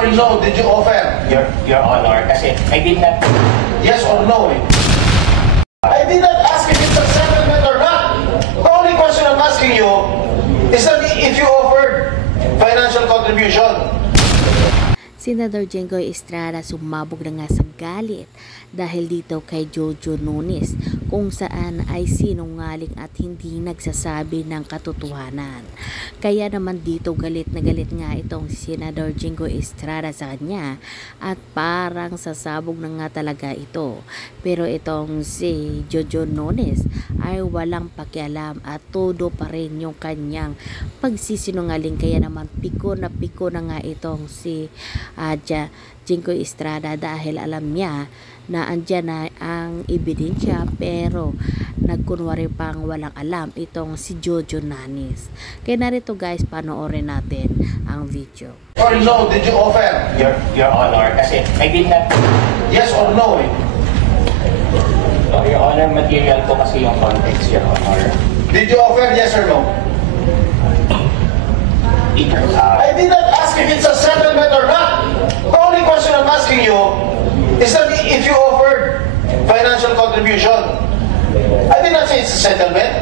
or no, did you offer? Your Honor, kasi I did not... Yes or no? I did not ask if it's a settlement or not. The only question I'm asking you is that if you offered financial contribution. Senador Jinggoy Estrada sumabog na nga sa galit dahil dito kay Jojo Nunes kung saan ay sinungaling at hindi nagsasabi ng katotohanan. Kaya naman dito galit na galit nga itong si Senador Jinggoy Estrada sa kanya at parang sasabog na nga talaga ito. Pero itong si Jojo Nunes ay walang pakialam at todo pa rin yung kanyang pagsisinungaling. Kaya naman piko na nga itong si Jinggoy Estrada dahil alam niya na andyan na ang ebidensya pero nagkunwari pang walang alam itong si Jojo Nunes. Kaya narito guys, panoorin natin ang video. Or no, did you offer? Your Honor, kasi I did not... Yes or no? Your Honor, material po kasi yung context, Your Honor. Did you offer? Yes or no? I did not ask if it's a settlement or not. The only question I'm asking you is that if you offered financial contribution. I did not say it's a settlement.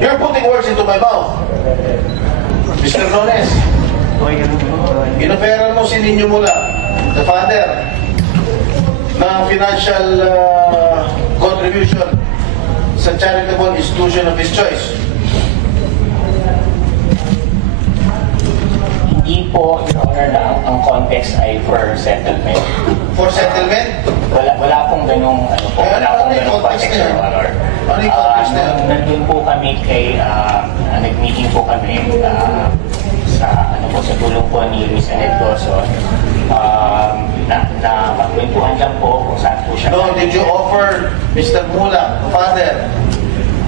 You're putting words into my mouth. Mr. Nunes, inoferan mo si Ninyo Mula, the father, ng financial contribution sa charitable institution of his choice. Hindi po, Your Honor, na ang context ay for settlement. For settlement? Wala pong ganung context, Your Honor. Nandun po kami kay, nag-meeting po kami sa tulong po ni Luis Anedgoso. Pagkwentuhan lang po kung saan po siya. No, did you offer Mr. Mula, father,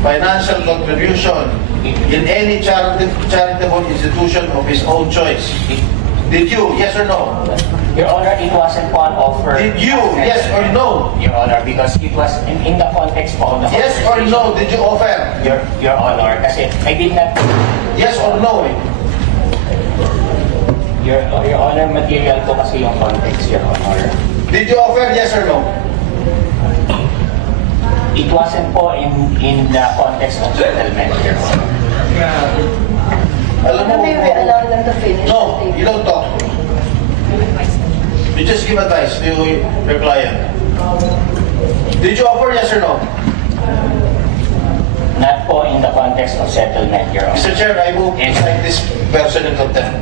financial contribution in any charitable institution of his own choice? Did you? Yes or no? Your Honor, it wasn't po an offer. Did you? Yes or no? Your Honor, because it was in the context po of the... Yes or no? Did you offer? Your Honor, kasi I did not... Yes or no? Your Honor, material po kasi yung context, Your Honor. Did you offer? Yes or no? It wasn't po in the context of settlement, Your Honor. Alam mo, May we allow them to finish? no, you don't talk. You just give advice to your client. Did you offer? Yes or no? Not po in the context of settlement, Your Honor. Mr. Chair, I move to cite this person in contempt.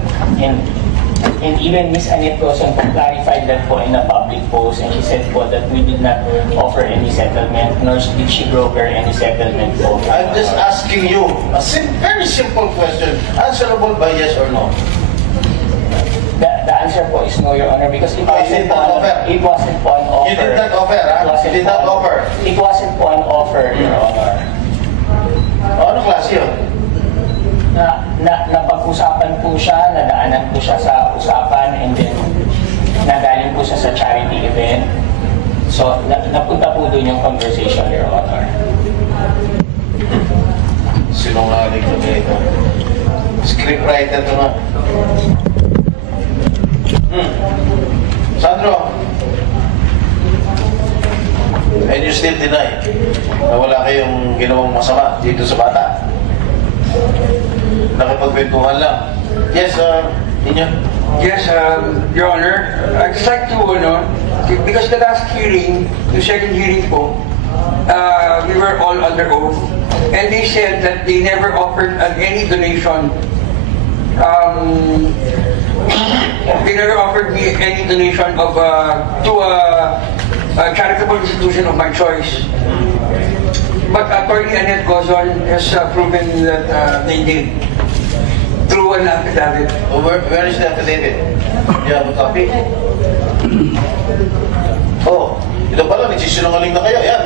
And even Ms. Annette Rosen clarified that po in a public post, and she said po that we did not offer any settlement, nor did she broker any settlement po. I'm just asking you a very simple question, answerable by yes or no. The answer po is no, Your Honor, because it wasn't po an offer. You did not offer, ha? You did not offer. It wasn't po an offer, Your Honor. Ano klase yun? Napag-usapan po siya, nadaanan po siya sa usapan, and then nagaling po siya sa charity event. So, napunta po doon yung conversation, Your Honor. Sinungaling ko dito. Scriptwriter to nga. Sandro, and you still deny na wala kayong ginawang masama dito sa bata? Nakipagkwentuhan lang. Yes, Ninyo? Yes, Your Honor. I'd just like to, because the last hearing, the second hearing po, we were all under oath, and they said that they never offered any donation. They never offered me any donation of to a charitable institution of my choice. But Attorney Annette Gozon has proven that they did through an affidavit. Where is the affidavit? You have a copy? Oh, ito pala, nagsisinungaling na kayo. Yan.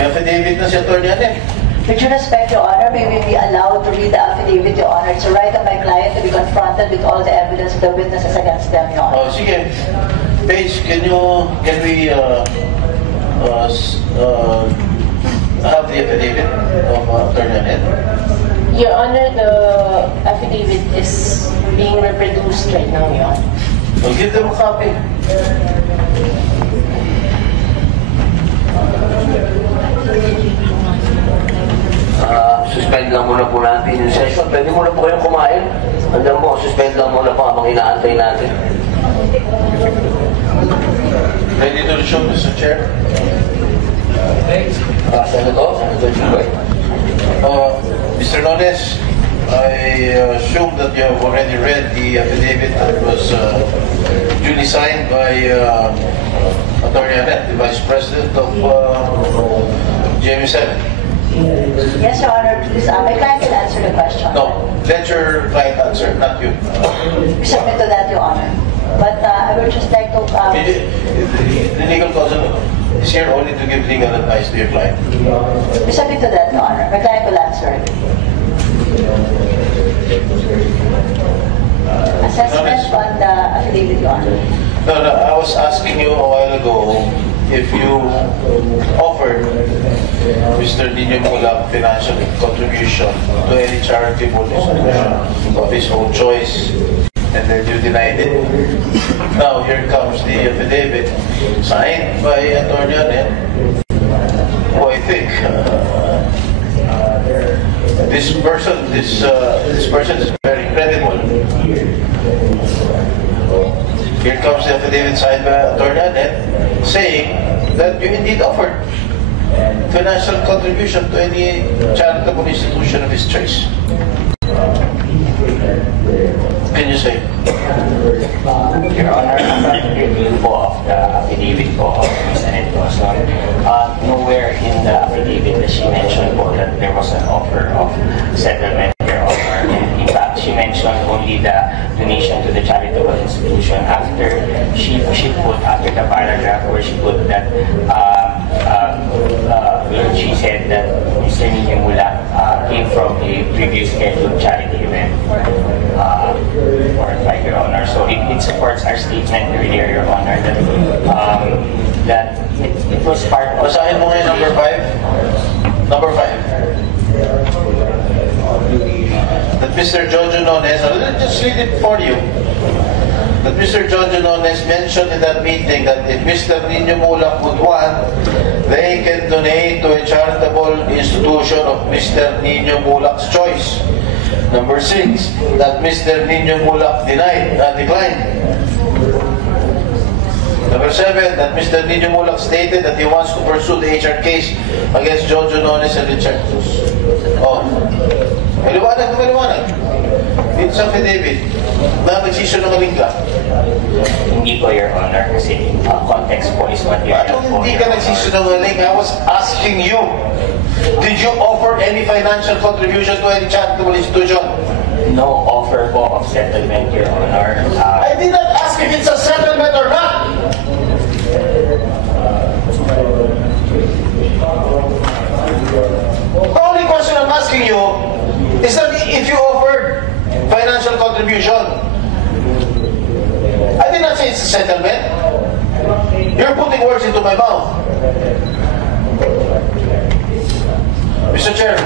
May affidavit na si Attorney Annette. With due respect, Your Honor, may we be allowed to read the affidavit, Your Honor? It's a right of my client to be confronted with all the evidence of the witnesses against them, Your Honor. Oh, sige. Paige, can we have the affidavit of Attorney Annette? Your Honor, the affidavit is being reproduced right now, Your Honor. We'll give them a copy. Suspend lang muna po natin yung session. Pwede muna po kayong kumain. Alam mo, suspend lang muna po habang inaantay natin. Ready to resume, Mr. Chair? Senator Jinggoy. Mr. Nones, I assume that you have already read the affidavit that was duly signed by Attorney Annette, the Vice President of GMA7. Yes, Your Honor, please, my client can answer the question. No, let your client answer, not you. We submit to that, Your Honor. But I would just like to... The legal counsel is here only to give legal advice to your client. we submit to that, Your Honor. My client will answer. Assessment on the affidavit, Your Honor. No, I was asking you a while ago if you offered Mr. Nino Mulak financial contribution to any charitable institution of his own choice, and then you denied it. Now here comes the affidavit signed by Attorney Annette, who I think this person is very credible. Here comes the affidavit signed by Attorney Annette saying that you indeed offered financial contribution to any charitable institution of his choice. Can you say? Your Honor, upon review po of the affidavit po of Ms. Annette Gozon, nowhere in the affidavit that she mentioned po that there was an offer of settlement, Your Honor. In fact, she mentioned only the donation to the charitable institution after she put, after the paragraph where she put that she said that Mr. Nino Mulak came from a previous scheduled charity event for Your Honor. So it supports our statement earlier, Your Honor, that it was part of... Basahin mo ngayon number 5. Number 5. That Mr. Jojo Nones, I'll just read it for you. That Mr. Jojo Nones mentioned in that meeting that if Mr. Nino Mulak would want, they can donate to a charitable institution of Mr. Nino Mulak's choice. Number 6, that Mr. Nino Mulak declined. Number 7, that Mr. Nino Mulak stated that he wants to pursue the HR case against Jojo Nones and Richard Cruz. Oh, maliwanag na maliwanag. Dito sa affidavit, na nagsisinungaling ka. Hindi po, Your Honor, kasi context po is material po. Hindi ka nagsisinungaling. I was asking you, did you offer any financial contribution to any charitable institution? No offer po of settlement, Your Honor. I did not ask if it's a settlement or not. The only question I'm asking you is that if you offered financial contribution. I did not say it's a settlement. You're putting words into my mouth. Mr. Chair,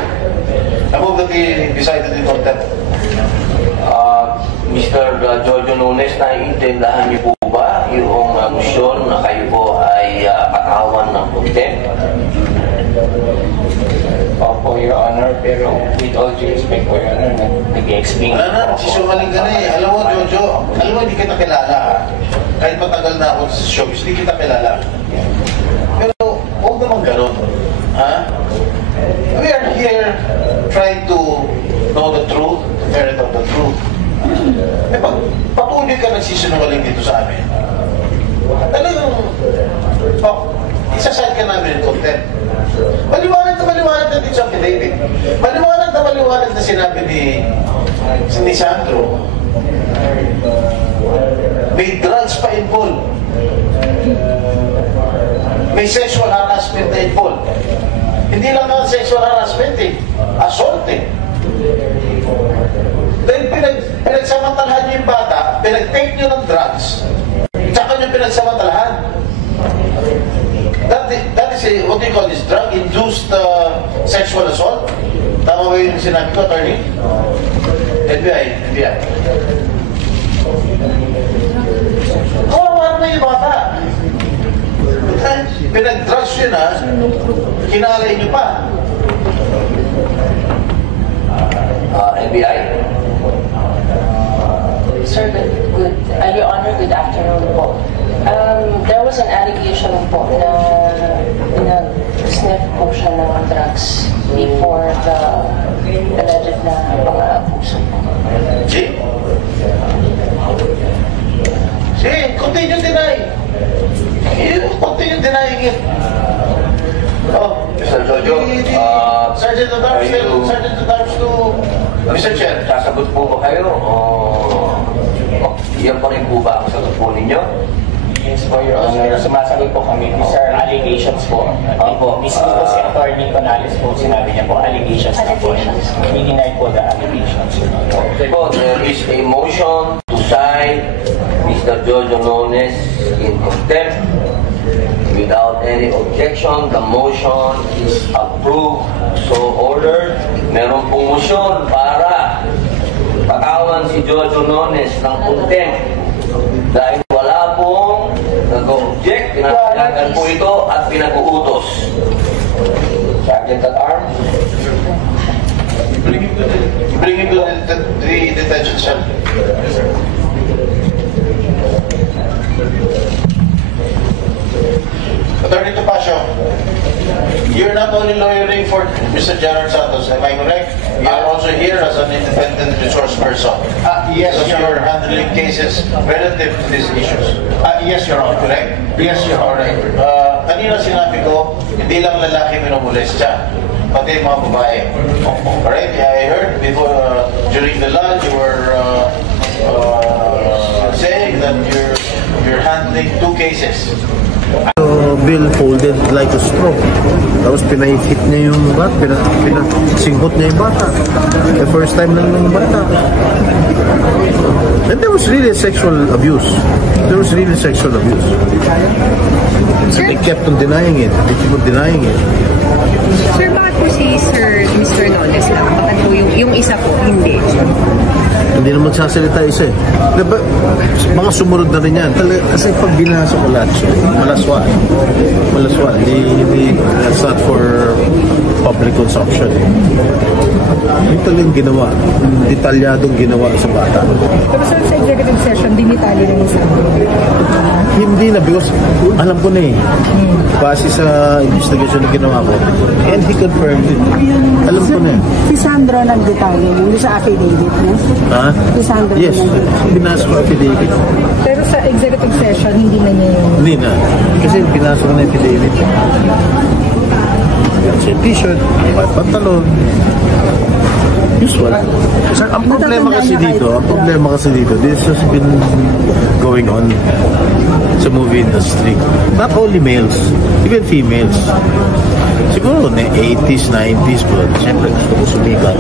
I move that he be cited in contempt. Mr. Jojo Nunes, naiintindahan niyo po ba yung motion na kayo po ay patawan ng contempt? Opo, Your Honor, pero with all due respect po, Your Honor, nag-explain. Wala na, sisumaling ka na eh. Alam mo, Jojo, alam mo, hindi kita kilala ha. Kahit matagal na ako sa showbiz, hindi kita kilala. Pero, huwag naman ganun. Ha? We are here trying to know the truth, to ferret out the truth. Eh, pag patuloy ka nagsisinungaling dito sa amin, talagang, isaside ka namin in contempt. Maliwanag na dito sa affidavit. Maliwanag na sinabi ni Sandro. May drugs pa involved. May sexual harassment na involved. Hindi lang ang sexual harassment eh. Assault eh. Dahil pinagsamantalahan niyo yung bata, pinag-take niyo ng drugs, tsaka niyo pinagsamantalahan. That is a, what do you call this, drug-induced sexual assault? Tama ba yung sinabi ko, attorney? FBI. kinalay niyo pa. NBI? Sir, Your Honor, good afternoon po. There was an allegation po na sniff po siya ng drugs before the alleged na mga abuso po. See, continue denying. Continue denying it. Oh, Mr. Jojo, Sergeant at Arms to Mr. Chair. Sasagot po ba kayo o yan pa rin po ba ang sagot po ninyo? Yes po, Your Honor. Sumasagot po kami. These are allegations po. Mismo po si Attorney Conales po, sinabi niya po, allegations na po. He-deny po the allegations. Okay po, there is a motion to cite Mr. Jojo Nones in contempt. Without any objection, the motion is approved. So ordered. Meron pong motion para patawan si Jojo Nones ng contempt dahil wala pong nag-object, pinapalagan po ito at pinag-uutos. Sergeant at Arms. Bring him to the detention cell. Attorney Topacio, you're not only lawyering for Mr. Gerard Santos, am I correct? You are also here as an independent resource person. Yes, because Your you're Honor. handling cases relative to these issues. Yes, Your Honor. Correct? Yes, Your Honor. Alright. Kanina sinabi ko, hindi lang lalaki minumulestya, pati mga babae. Alright? I heard before, during the lunch, you were saying that you're handling 2 cases. Bill folded like a straw. Tapos pinahit niya yung bata, pinasinghot niya yung bata. The first time lang ng bata. And there was really sexual abuse. There was really sexual abuse. They kept on denying it. They kept on denying it. Sir, bakit po si Mr. Nones lang? Bakit po yung isa po, hindi? Hindi naman sasalita isa eh. Diba, mga sumunod na rin yan. Kasi pag binasa ko lahat siya, malaswa. Malaswa. Hindi, that's not for public consumption. Yung talagang ginawa. Detalyadong ginawa sa bata. Pero sir, sa executive session, dinitali rin yung sabi. Hindi na, because alam ko na eh. Base sa investigation na ginawa ko. And he confirmed it. Alam ko na eh. Si Sandro nagdetalye yung sa affidavit mo? Ha? Si Sandro Yes. Binasa ko affidavit. Pero sa executive session, hindi na niya yung... Hindi na. Kasi binasa ko na affidavit. Sa t-shirt, pantalon. Usual. Sir, ang problema kasi dito, this has been going on sa movie industry. Not only males, even females. Siguro na 80s, 90s, but siyempre gusto ko sumikat.